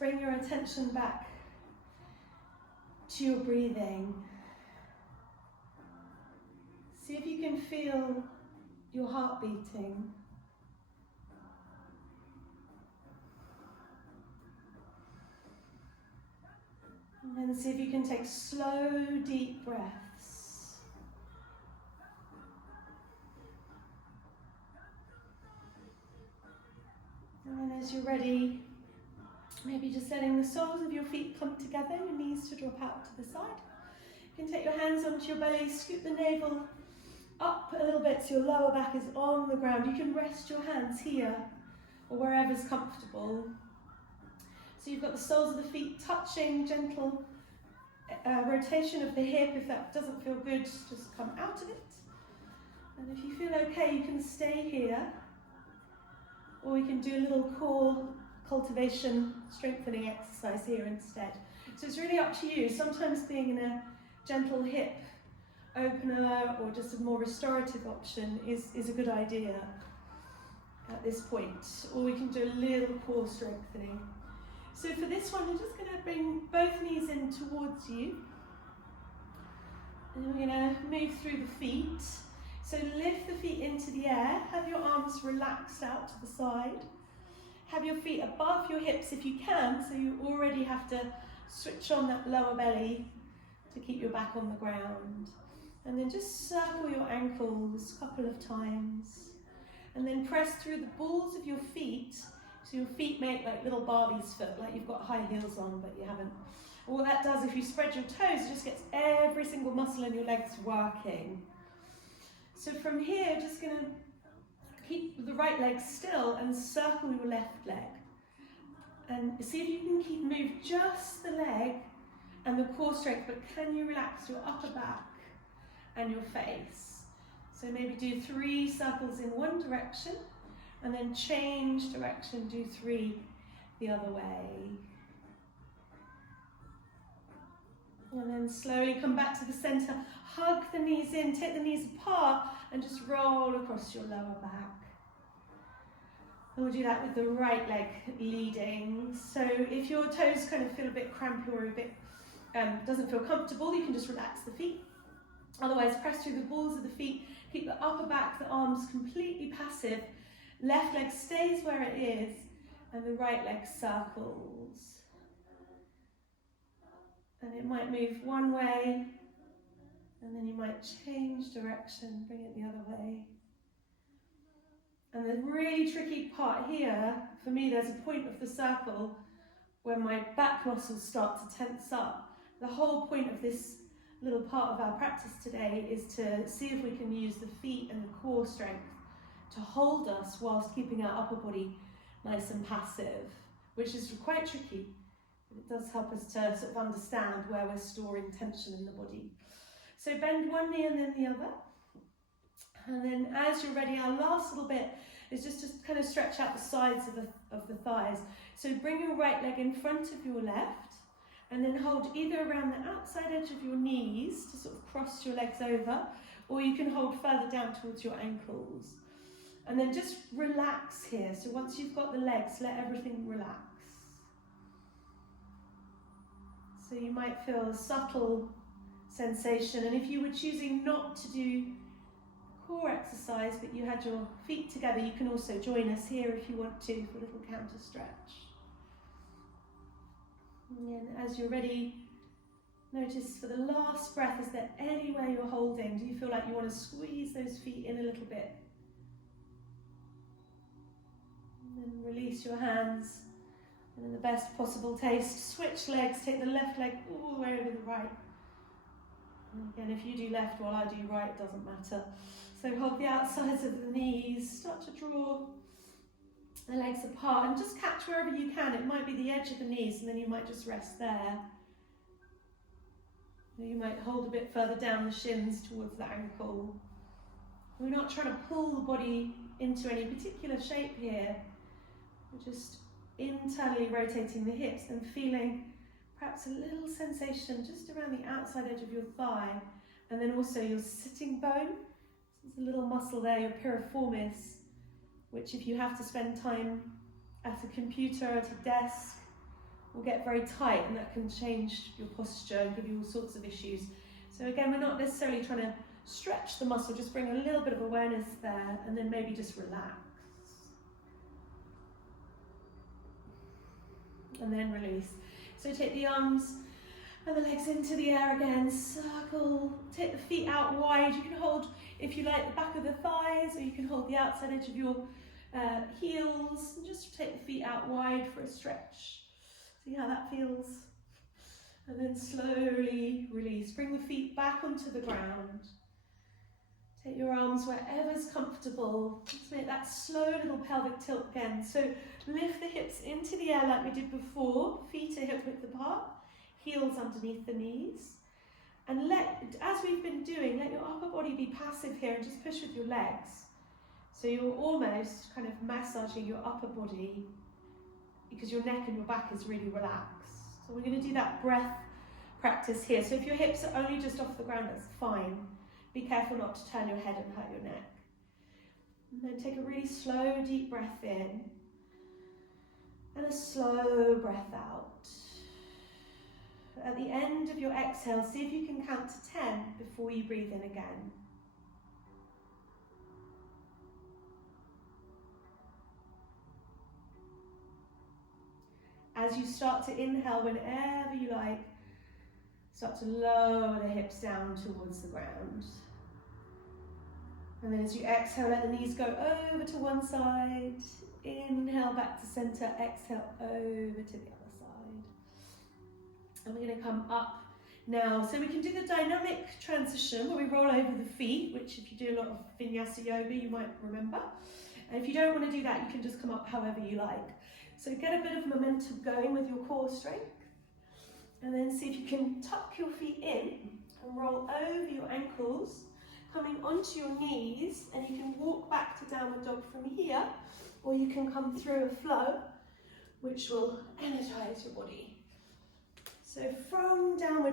bring your attention back to your breathing. See if you can feel your heart beating. And then see if you can take slow, deep breaths. And then as you're ready, maybe just letting the soles of your feet come together, your knees to drop out to the side. You can take your hands onto your belly, scoop the navel up a little bit so your lower back is on the ground. You can rest your hands here or wherever's comfortable. So you've got the soles of the feet touching, gentle rotation of the hip. If that doesn't feel good, just come out of it. And if you feel okay, you can stay here, or we can do a little core cultivation strengthening exercise here instead. So it's really up to you. Sometimes being in a gentle hip opener or just a more restorative option is a good idea at this point. Or we can do a little core strengthening. So for this one, we're just going to bring both knees in towards you. And we're going to move through the feet. So lift the feet into the air. Have your arms relaxed out to the side. Have your feet above your hips if you can, so you already have to switch on that lower belly to keep your back on the ground. And then just circle your ankles a couple of times. And then press through the balls of your feet, so your feet make like little Barbie's foot, like you've got high heels on but you haven't. And what that does, if you spread your toes, it just gets every single muscle in your legs working. So from here, just going to keep the right leg still and circle your left leg. And see if you can move just the leg and the core strength, but can you relax your upper back and your face? So maybe do 3 circles in one direction and then change direction, do 3 the other way. And then slowly come back to the center, hug the knees in, take the knees apart and just roll across your lower back. And we'll do that with the right leg leading. So if your toes kind of feel a bit crampy or a bit doesn't feel comfortable, you can just relax the feet. Otherwise, press through the balls of the feet, keep the upper back, the arms completely passive. Left leg stays where it is, and the right leg circles. And it might move one way, and then you might change direction, bring it the other way. And the really tricky part here, for me, there's a point of the circle where my back muscles start to tense up. The whole point of this little part of our practice today is to see if we can use the feet and the core strength to hold us whilst keeping our upper body nice and passive, which is quite tricky. It does help us to sort of understand where we're storing tension in the body. So bend one knee and then the other. And then as you're ready, our last little bit is just to kind of stretch out the sides of the thighs. So bring your right leg in front of your left, and then hold either around the outside edge of your knees to sort of cross your legs over, or you can hold further down towards your ankles. And then just relax here. So once you've got the legs, let everything relax. So you might feel a subtle sensation, and if you were choosing not to do core exercise but you had your feet together, you can also join us here if you want to for a little counter stretch. And as you're ready, notice for the last breath, is there anywhere you're holding? Do you feel like you want to squeeze those feet in a little bit? And then release your hands. And in the best possible taste, switch legs, take the left leg all the way over the right. And again, if you do left while I do right, it doesn't matter. So hold the outsides of the knees, start to draw the legs apart and just catch wherever you can. It might be the edge of the knees and then you might just rest there. Or you might hold a bit further down the shins towards the ankle. We're not trying to pull the body into any particular shape here. We're just internally rotating the hips and feeling perhaps a little sensation just around the outside edge of your thigh, and then also your sitting bone. There's a little muscle there, your piriformis, which if you have to spend time at a computer, at a desk, will get very tight, and that can change your posture and give you all sorts of issues. So again, we're not necessarily trying to stretch the muscle, just bring a little bit of awareness there, and then maybe just relax. And then release. So take the arms and the legs into the air again, circle, take the feet out wide. You can hold, if you like, the back of the thighs, or you can hold the outside edge of your heels, and just take the feet out wide for a stretch. See how that feels? And then slowly release. Bring the feet back onto the ground. Take your arms wherever's comfortable. Let's make that slow little pelvic tilt again. So lift the hips into the air like we did before. Feet are hip width apart. Heels underneath the knees. And as we've been doing, let your upper body be passive here and just push with your legs. So you're almost kind of massaging your upper body because your neck and your back is really relaxed. So we're going to do that breath practice here. So if your hips are only just off the ground, that's fine. Be careful not to turn your head and hurt your neck. And then take a really slow, deep breath in and a slow breath out. At the end of your exhale, see if you can count to 10 before you breathe in again. As you start to inhale, whenever you like, start to lower the hips down towards the ground. And then as you exhale, let the knees go over to one side. Inhale back to center, exhale over to the other side. And we're going to come up now. So we can do the dynamic transition where we roll over the feet, which if you do a lot of vinyasa yoga, you might remember. And if you don't want to do that, you can just come up however you like. So get a bit of momentum going with your core strength. And then see if you can tuck your feet in and roll over your ankles, coming onto your knees, and you can walk back to downward dog from here, or you can come through a flow, which will energize your body. So from downward